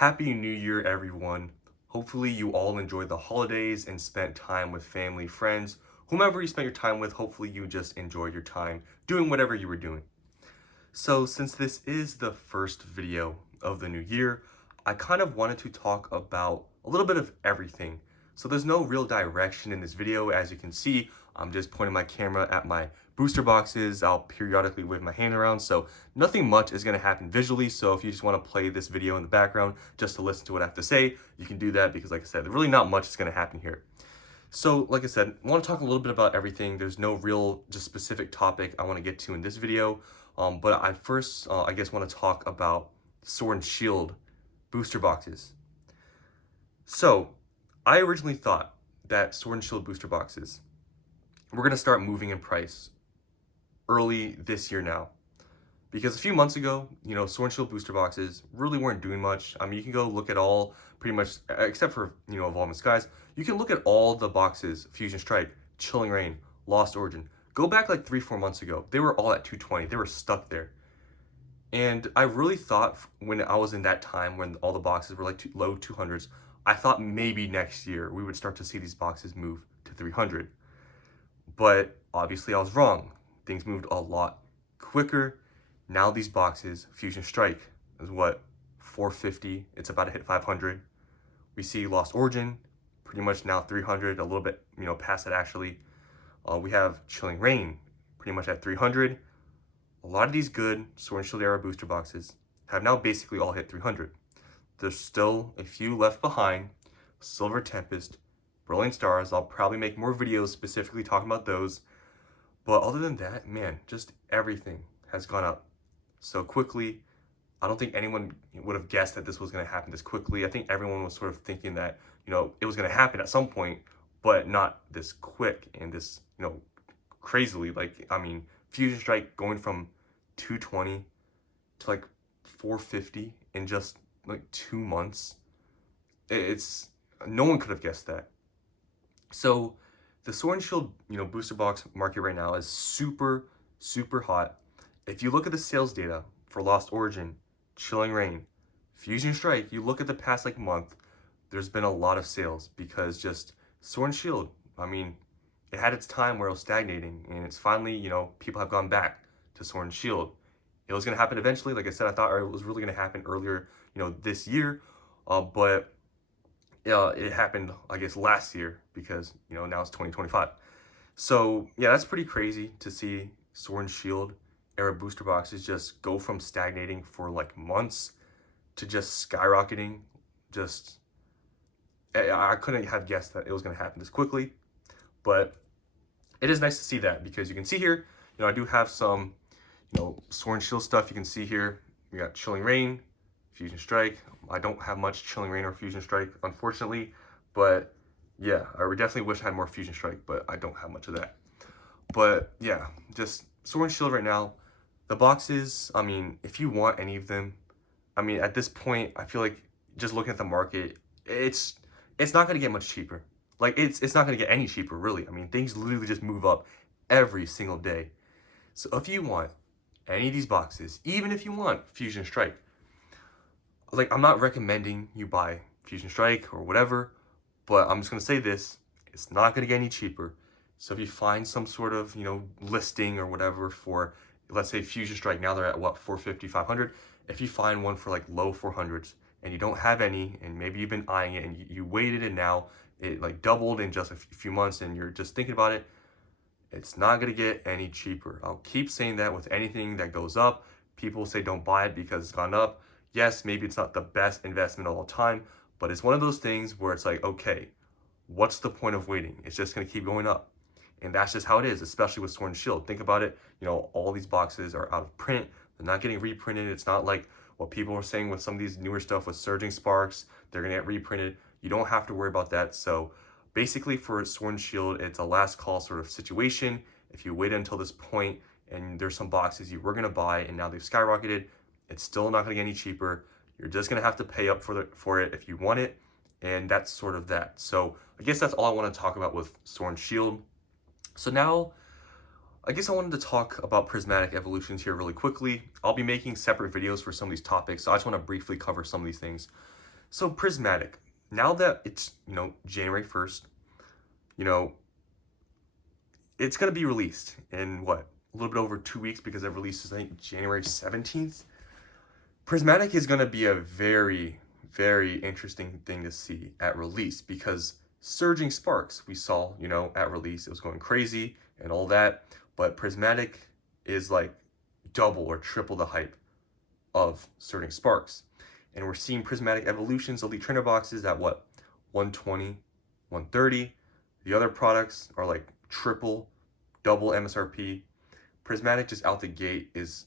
Happy New Year, everyone. Hopefully, you all enjoyed the holidays and spent time with family, friends, whomever you spent your time with. Hopefully, you just enjoyed your time doing whatever you were doing. So, since this is the first video of the new year, I kind of wanted to talk about a little bit of everything. So, there's no real direction in this video. As you can see, I'm just pointing my camera at my booster boxes. I'll periodically wave my hand around. So, nothing much is going to happen visually. So, if you just want to play this video in the background just to listen to what I have to say, you can do that because, like I said, really not much is going to happen here. So, like I said, I want to talk a little bit about everything. There's no real just specific topic I want to get to in this video. But I first, I guess, want to talk about Sword and Shield booster boxes. So, I originally thought that Sword and Shield booster boxes were going to start moving in price early this year now. Because a few months ago, Sword and Shield booster boxes really weren't doing much. I mean, you can go look at all, pretty much, except for, Evolving Skies, you can look at all the boxes, Fusion Strike, Chilling Reign, Lost Origin. Go back like 3-4 months ago, they were all at 220. They were stuck there. And I really thought when I was in that time when all the boxes were like low 200s, I thought maybe next year we would start to see these boxes move to 300. But obviously I was wrong. Things moved a lot quicker. Now these boxes, Fusion Strike is what, 450. It's about to hit 500. We see Lost Origin, pretty much now 300, a little bit, past that actually. We have Chilling Reign, pretty much at 300. A lot of these good Sword and Shield era booster boxes have now basically all hit 300. There's still a few left behind. Silver Tempest, Brilliant Stars. I'll probably make more videos specifically talking about those. But other than that, man, just everything has gone up so quickly. I don't think anyone would have guessed that this was going to happen this quickly. I think everyone was sort of thinking that, it was going to happen at some point, but not this quick and this, crazily. Like, I mean, Fusion Strike going from 220 to like 450 in just like 2 months. It's no one could have guessed that. So the Sword and Shield, booster box market right now is super, super hot. If you look at the sales data for Lost Origin, Chilling Reign, Fusion Strike, you look at the past like month, there's been a lot of sales because just Sword and Shield, I mean, it had its time where it was stagnating and it's finally, people have gone back to Sword and Shield. It was going to happen eventually. Like I said, I thought it was really going to happen earlier, this year. But it happened, I guess, last year because, now it's 2025. So, yeah, that's pretty crazy to see Sword and Shield era booster boxes just go from stagnating for like months to just skyrocketing. I couldn't have guessed that it was going to happen this quickly. But it is nice to see that because you can see here, I do have some, Sword and Shield stuff. You can see here, we got Chilling Reign, Fusion Strike. I don't have much Chilling Reign or Fusion Strike, unfortunately. But yeah, I would definitely wish I had more Fusion Strike, but I don't have much of that. But yeah, just Sword and Shield right now. The boxes, I mean, if you want any of them, I mean, at this point, I feel like just looking at the market, it's not going to get much cheaper. Like, it's not going to get any cheaper, really. I mean, things literally just move up every single day. So if you want any of these boxes, even if you want Fusion Strike, like, I'm not recommending you buy Fusion Strike or whatever, but I'm just going to say this, it's not going to get any cheaper. So if you find some sort of, listing or whatever for, let's say Fusion Strike, now they're at what, 450, 500. If you find one for like low 400s and you don't have any, and maybe you've been eyeing it and you waited and now it like doubled in just a few months and you're just thinking about it, it's not going to get any cheaper. I'll keep saying that with anything that goes up. People say don't buy it because it's gone up. Yes, maybe it's not the best investment of all time, but it's one of those things where it's like, okay, what's the point of waiting? It's just going to keep going up. And that's just how it is, especially with Sword and Shield. Think about it. All these boxes are out of print. They're not getting reprinted. It's not like what people are saying with some of these newer stuff with Surging Sparks. They're going to get reprinted. You don't have to worry about that. So basically for Sword and Shield, it's a last call sort of situation. If you wait until this point and there's some boxes you were going to buy and now they've skyrocketed, it's still not going to get any cheaper. You're just going to have to pay up for it if you want it. And that's sort of that. So I guess that's all I want to talk about with Sword and Shield. So now, I guess I wanted to talk about prismatic evolutions here really quickly. I'll be making separate videos for some of these topics, so I just want to briefly cover some of these things. So Prismatic, now that it's, January 1st, you know, it's going to be released in what? A little bit over 2 weeks because it releases, I think, January 17th. Prismatic is going to be a very, very interesting thing to see at release because surging sparks we saw, at release, it was going crazy and all that, but Prismatic is like double or triple the hype of surging sparks. And we're seeing Prismatic evolutions of the trainer boxes at what? 120, 130. The other products are like triple, double MSRP. Prismatic just out the gate is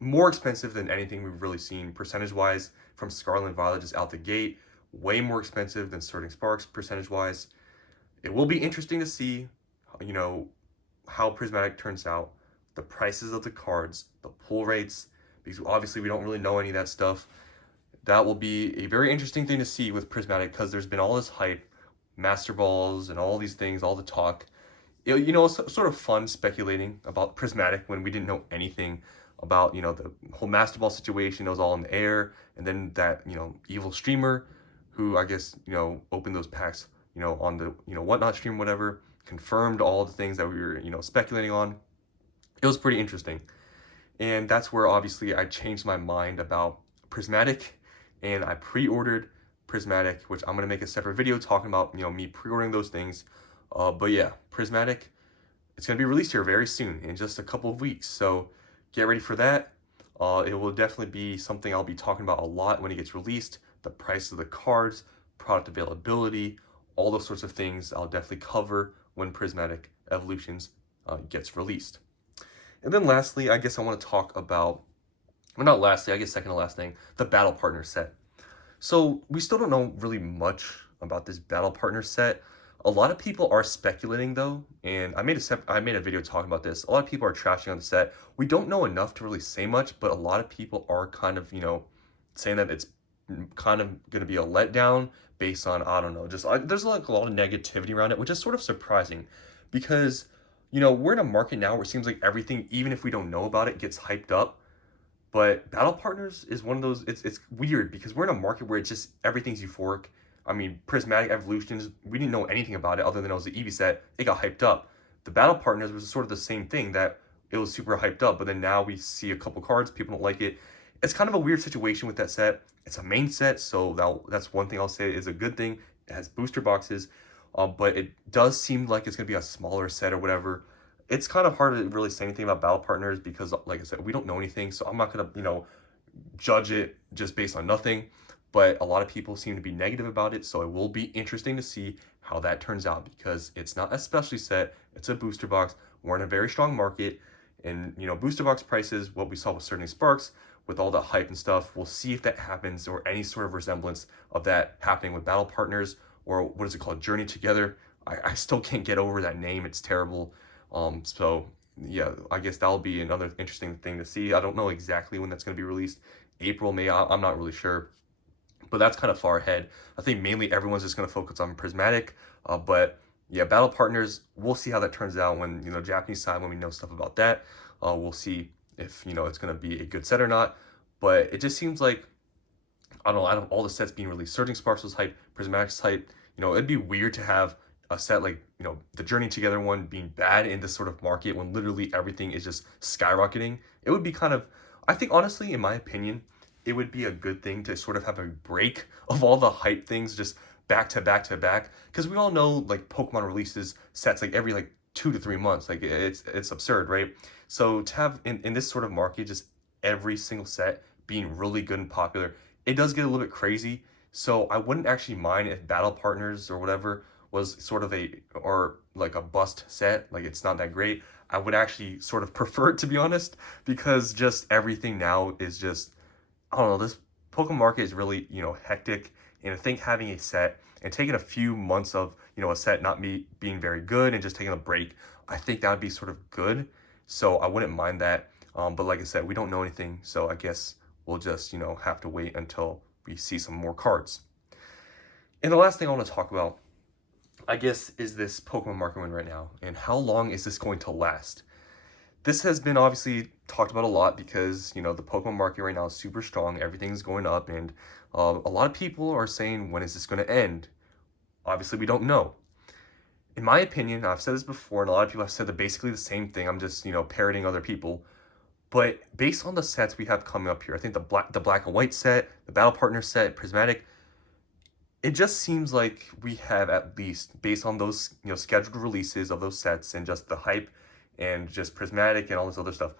more expensive than anything we've really seen percentage-wise from Scarlet and Violet just out the gate. Way more expensive than Surging Sparks percentage-wise. It will be interesting to see, how Prismatic turns out, the prices of the cards, the pull rates, because obviously we don't really know any of that stuff. That will be a very interesting thing to see with Prismatic because there's been all this hype, Master Balls and all these things, all the talk. It's sort of fun speculating about Prismatic when we didn't know anything about, the whole Master Ball situation. It was all in the air. And then that, evil streamer who I guess, opened those packs, on the, Whatnot stream, whatever, confirmed all the things that we were, speculating on. It was pretty interesting. And that's where obviously I changed my mind about Prismatic and I pre-ordered Prismatic, which I'm going to make a separate video talking about, me pre-ordering those things. But yeah, Prismatic, it's going to be released here very soon in just a couple of weeks. So get ready for that. It will definitely be something I'll be talking about a lot when it gets released. The price of the cards, product availability, all those sorts of things I'll definitely cover when Prismatic Evolutions gets released. And then lastly, I guess I want to talk about, well, not lastly, I guess second to last thing, the Battle Partner set. So we still don't know really much about this Battle Partner set. A lot of people are speculating though, and I made a video talking about this. A lot of people are trashing on the set. We don't know enough to really say much, but a lot of people are kind of, saying that it's kind of going to be a letdown based on, I don't know, there's like a lot of negativity around it, which is sort of surprising because, we're in a market now where it seems like everything, even if we don't know about it, gets hyped up. But Battle Partners is one of those, it's weird because we're in a market where it's just, everything's euphoric. I mean, Prismatic Evolutions, we didn't know anything about it other than it was the Eevee set. It got hyped up. The Battle Partners was sort of the same thing, that it was super hyped up, but then now we see a couple cards, people don't like it. It's kind of a weird situation with that set. It's a main set, so that's one thing I'll say is a good thing. It has booster boxes, but it does seem like it's going to be a smaller set or whatever. It's kind of hard to really say anything about Battle Partners because, like I said, we don't know anything, so I'm not going to, judge it just based on nothing. But a lot of people seem to be negative about it, so it will be interesting to see how that turns out because it's not a specialty set, it's a booster box. We're in a very strong market, and booster box prices, what we saw with Surging Sparks, with all the hype and stuff, we'll see if that happens or any sort of resemblance of that happening with Battle Partners, or what is it called, Journey Together. I still can't get over that name, it's terrible. So yeah, I guess that'll be another interesting thing to see. I don't know exactly when that's going to be released. April, May, I'm not really sure. But that's kind of far ahead. I think mainly everyone's just going to focus on Prismatic. But yeah, Battle Partners, we'll see how that turns out when, Japanese side, when we know stuff about that. We'll see if, it's going to be a good set or not. But it just seems like, I don't know, out of all the sets being released, Surging Sparks was hype, Prismatic's hype. It'd be weird to have a set like, the Journey Together one being bad in this sort of market when literally everything is just skyrocketing. It would be kind of, I think honestly, in my opinion, it would be a good thing to sort of have a break of all the hype things just back to back to back, because we all know like Pokemon releases sets like every like 2 to 3 months. Like it's absurd, right? So to have in this sort of market just every single set being really good and popular, it does get a little bit crazy. So I wouldn't actually mind if Battle Partners or whatever was sort of or like a bust set, like it's not that great. I would actually sort of prefer it, to be honest, because just everything now is just, I don't know, this Pokemon market is really, hectic. And I think having a set and taking a few months of, a set not being very good and just taking a break, I think that would be sort of good. So I wouldn't mind that. But like I said, we don't know anything. So I guess we'll just, have to wait until we see some more cards. And the last thing I want to talk about, I guess, is this Pokemon market we're in right now. And how long is this going to last? This has been obviously talked about a lot because, the Pokemon market right now is super strong. Everything's going up. And A lot of people are saying, when is this going to end? Obviously, we don't know. In my opinion, I've said this before, and a lot of people have said basically the same thing. I'm just, parroting other people. But based on the sets we have coming up here, I think the black and white set, the battle partner set, Prismatic, it just seems like we have, at least based on those, scheduled releases of those sets and just the hype and just Prismatic and all this other stuff,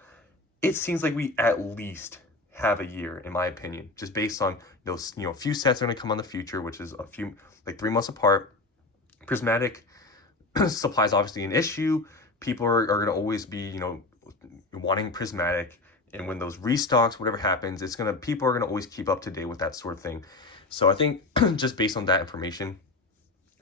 it seems like we at least have a year, in my opinion, just based on those, a few sets are going to come on the future, which is a few, like 3 months apart. Prismatic supply is obviously an issue. People are going to always be, wanting Prismatic, and when those restocks, whatever happens, people are gonna always keep up to date with that sort of thing. So I think just based on that information,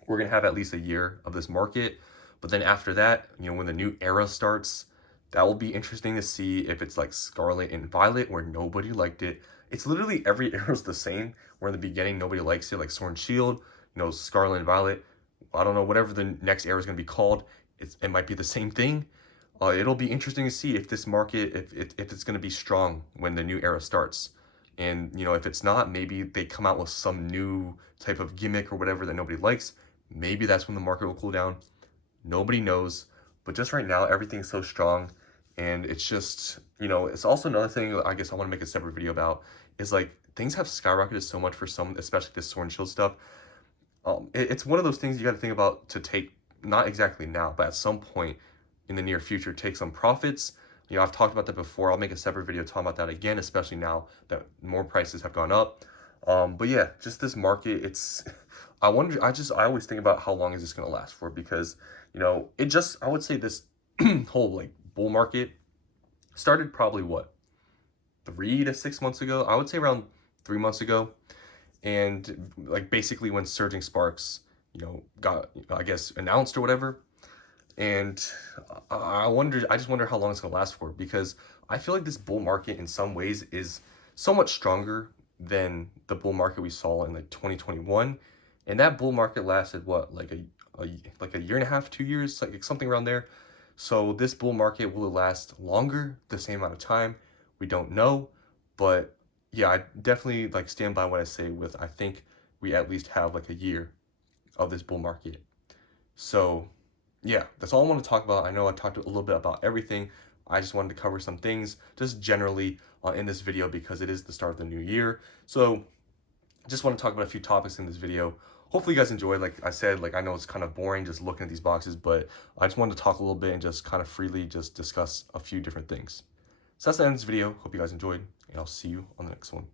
we're gonna have at least a year of this market. But then after that, when the new era starts, that will be interesting to see if it's like Scarlet and Violet, where nobody liked it. It's literally every era is the same, where in the beginning nobody likes it, like Sword and Shield, Scarlet and Violet. I don't know, whatever the next era is gonna be called, it might be the same thing. It'll be interesting to see if this market, if it's going to be strong when the new era starts. And, if it's not, maybe they come out with some new type of gimmick or whatever that nobody likes. Maybe that's when the market will cool down. Nobody knows. But just right now, everything's so strong. And it's just, it's also another thing I guess I want to make a separate video about is like things have skyrocketed so much for some, especially this Sword and Shield stuff. It's one of those things you got to think about to take, not exactly now, but at some point in the near future, take some profits. I've talked about that before. I'll make a separate video talking about that again, especially now that more prices have gone up. But yeah, just this market, I always think about how long is this going to last for, because, I would say this whole like bull market started probably what, 3 to 6 months ago? I would say around 3 months ago. And like basically when Surging Sparks, got, I guess, announced or whatever. And I just wonder how long it's gonna last for, because I feel like this bull market in some ways is so much stronger than the bull market we saw in like 2021. And that bull market lasted what, like a year and a half, 2 years, like something around there. So this bull market, will it last longer, the same amount of time? We don't know. But yeah, I definitely like stand by what I say with, I think we at least have like a year of this bull market. So yeah, that's all I want to talk about. I know I talked a little bit about everything. I just wanted to cover some things just generally in this video, because it is the start of the new year. So just want to talk about a few topics in this video. Hopefully you guys enjoyed. Like I said, like I know it's kind of boring just looking at these boxes, but I just wanted to talk a little bit and just kind of freely just discuss a few different things. So that's the end of this video. Hope you guys enjoyed, and I'll see you on the next one.